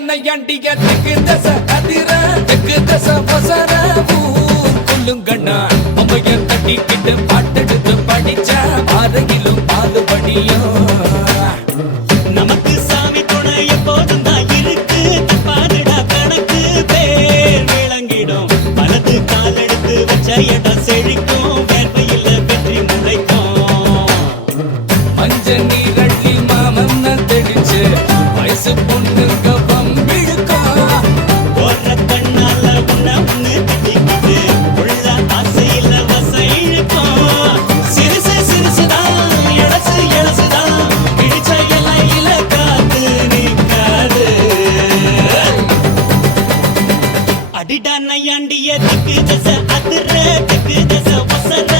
நையாண்டிய தெக்கு தச அதிர தெக்கு தச வசர கொல்லுங்கண்ணா அம்மைய தட்டிக்கிட்டு பாட்டெடுத்து படிச்ச அருகிலும் பாலுபடியும் நமக்கு சாமி துணை எப்போதும் தான் இருக்கு தப்பாதுடா கணக்கு பேர் விளங்கிடும் வலது கால் எடுத்து வச்ச இடம் செழிக்கும் வேர்வையில் வெற்றி முளைக்கும் மஞ்ச நீரள்ளி மாமன்ன தெளிச்சு வயசு பொண்ணுங்க பம்பிழுக்கும் போற கண்ணால ஒண்ணு திட்டிக்கிட்டு உள்ள ஆசையில வசை இழுக்கும் சிறுசு சிறுசுதான் எழசு எழசுதான் பிடிச்ச இலையில காத்து நிற்காது அடிடா நையாண்டிய திக்கு தசை அதிர திக்கு தசை வசர